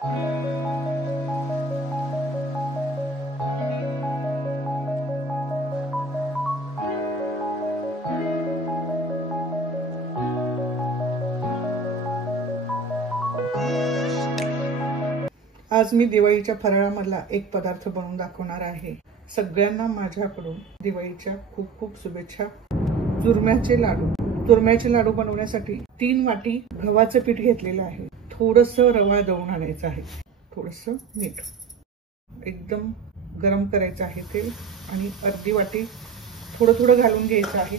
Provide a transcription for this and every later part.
आज मी दिवाळीच्या फराळामधला एक पदार्थ बनवून दाखवणार आहे। सगळ्यांना माझ्याकडून दिवाळीच्या खूप खूप शुभेच्छा। चुरम्याचे लाडू। चुरम्याचे लाडू बनवण्यासाठी 3 वाटी गव्हाचे पीठ घेतलेलं आहे। थोडंसं रवा दळून आणायचं आहे, थोडंसं मीठ, एकदम गरम करायचं आहे तेल आणि अर्धी वाटी थोडं थोडं घालून घ्यायचं आहे।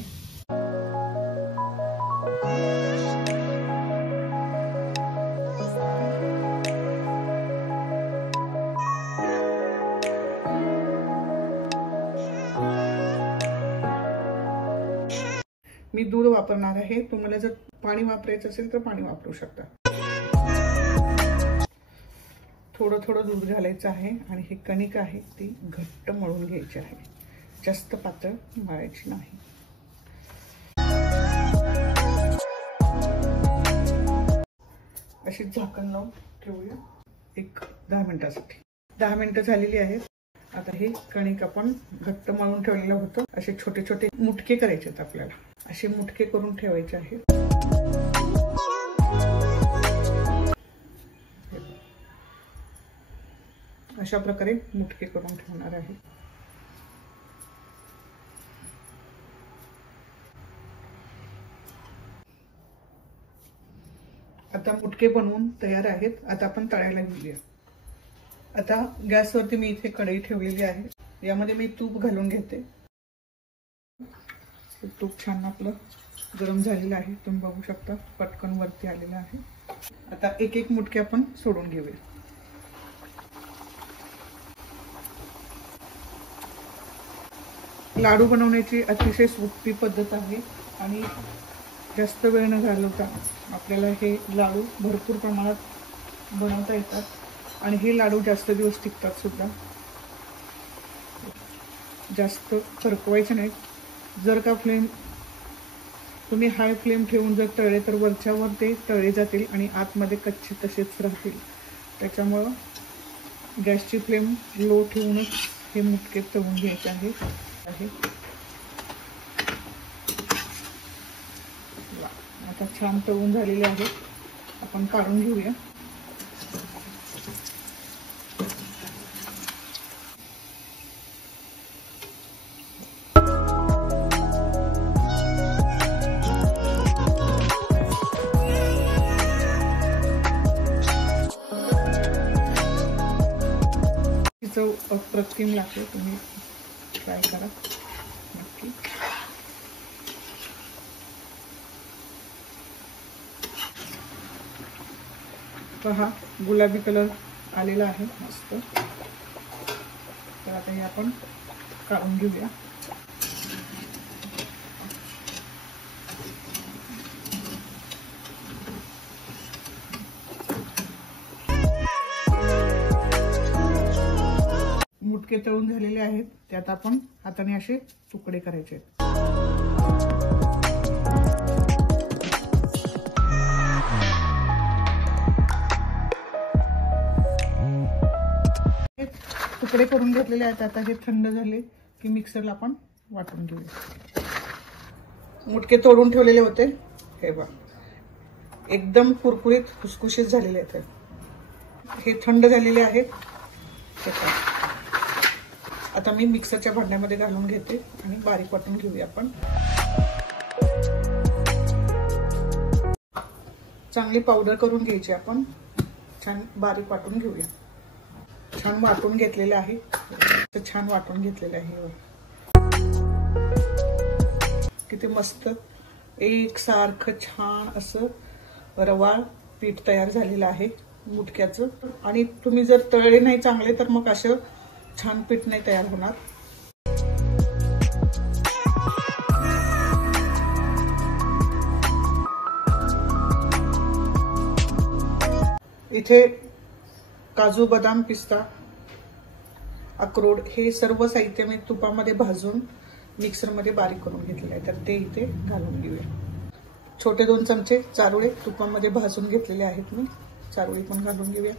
मी दूध वापरणार आहे, तुम्हाला जर पाणी वापरायचं असेल तर पाणी वापरू शकता। थोडं थोडं दूध घालायचं आहे आणि ही कणिक आहे ती घट्ट मळून घ्यायची आहे, जास्त पातळ मळायची नाही। अशी झाकण लावून ठेवूया एक 10 मिनिटांसाठी। 10 मिनिटं झालेली आहेत। आता हे कणिक आपण घट्ट मळून ठेवलेलं होतं, असे छोटे छोटे मुटके करायचे आहेत आपल्याला। असे मुटके करून ठेवायचे आहेत। अशा प्रकारे मुटके करून ठेवणार आहे। आता मुटके बनवून तयार आहेत। आता आपण तळायला घेऊया। आता गॅसवरती मी इथे कढई ठेवलेली आहे, यामध्ये मी तूप घालून घेते। तूप छान आपलं गरम झालेलं आहे, तुम्ही बघू शकता पटकन वरती आलेलं आहे। आता एक एक मुटके आपण सोडून घेऊया। लाडू बनवण्याची अतिशय सोपी पद्धत आहे आणि जास्त वेळ न घालवता आपल्याला हे लाडू भरपूर प्रमाणात बनवता येतात आणि हे लाडू जास्त दिवस टिकतात सुद्धा। जास्त करपवायचे नाहीत। जर का तुम्ही हाय फ्लेम ठेवून जर तळले तर वरच्यावर ते तळले जातील आणि आतमध्ये कच्चे तसेच राहतील। त्याच्यामुळं गॅसची फ्लेम लो ठेवूनच हे मुटके तळून घ्यायचे आहे। आता छान तळून झालेले आहे, आपण काढून घेऊया। चव अप्रतिम लागते, तुम्ही ट्राय करा नक्की। पहा गुलाबी कलर आलेला आहे मस्त। तर आता हे आपण काढून घेऊया। मुटके तळून झालेले आहेत, त्यात आपण हाताने असे तुकडे करायचे आहेत। तुकडे करून घेतलेले आहेत। आता हे थंड झाले की मिक्सरला आपण वाटून घेऊया। मुटके तोडून ठेवलेले होते, हे बघा एकदम कुरकुरीत खुसखुशीत झालेले आहेत। हे थंड झालेले आहेत। आता मी मिक्सरच्या भांड्यामध्ये घालून घेते आणि बारीक वाटून घेऊया आपण। चांगली पावडर करून घ्यायची आपण, छान बारीक वाटून घेऊया। छान वाटून घेतलेले आहे, छान वाटून घेतलेले आहे। किती मस्त एकसारखं छान असं रवाळ पीठ तयार झालेलं आहे मुटक्याचं। आणि तुम्ही जर तळले नाही चांगले तर मग असं छान पीठ नाही तयार होणार। इथे काजू, बदाम, पिस्ता, अक्रोड हे सर्व साहित्य मी तुपामध्ये भाजून मिक्सरमध्ये बारीक करून घेतलेले आहे, तर ते इथे घालून घेऊया। छोटे 2 चमचे चारोळे तुपामध्ये भाजून घेतलेले आहेत मी, चारोळी पण घालून घेऊया।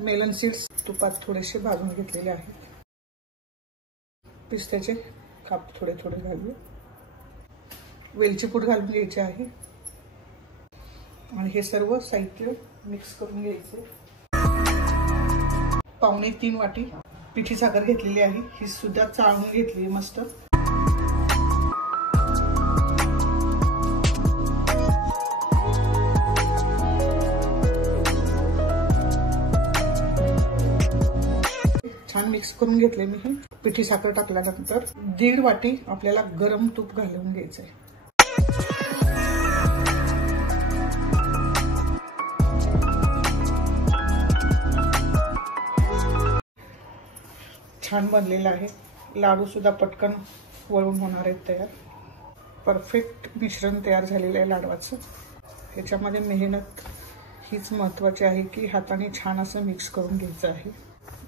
मेलन सीड्स तुपात थोडेसे भाजून घेतलेले आहेत. पिस्त्याचे काप थोडे थोडे घालूया. वेलची पूड घालून घ्यायची आहे आणि हे सर्व साहित्य मिक्स करून घ्यायचे. 2.25 वाटी पिठी साखर घेतलेली आहे. ही सुद्धा चाळून घेतली मस्त. छान मिक्स करून घेतले मी. हे पिठी साखर टाकल्यानंतर 1.5 वाटी आपल्याला गरम तूप घालून घ्यायचंय. छान बनलेला आहे. लाडू सुद्धा पटकन वळून होणार आहेत तयार. परफेक्ट मिश्रण तयार झालेलं आहे लाडवाचं. ह्याच्यामध्ये मेहनत हीच महत्त्वाची आहे की हाताने छान असं मिक्स करून घ्यायचं आहे.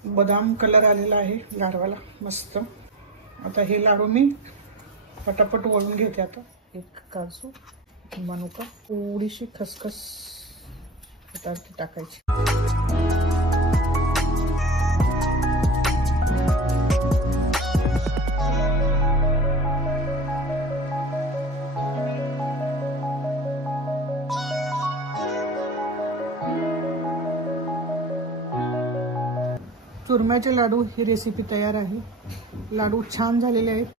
बदाम कलर आलेला आहे लाडवाला मस्त. आता हे लाडू मी पटापट वळून घेते. आता एक काजू, मनुका, थोडीशी खसखस त्यात टाकायची. चुरम्याचे लाडू ही रेसिपी तयार आहे. लाडू छान झालेले आहेत.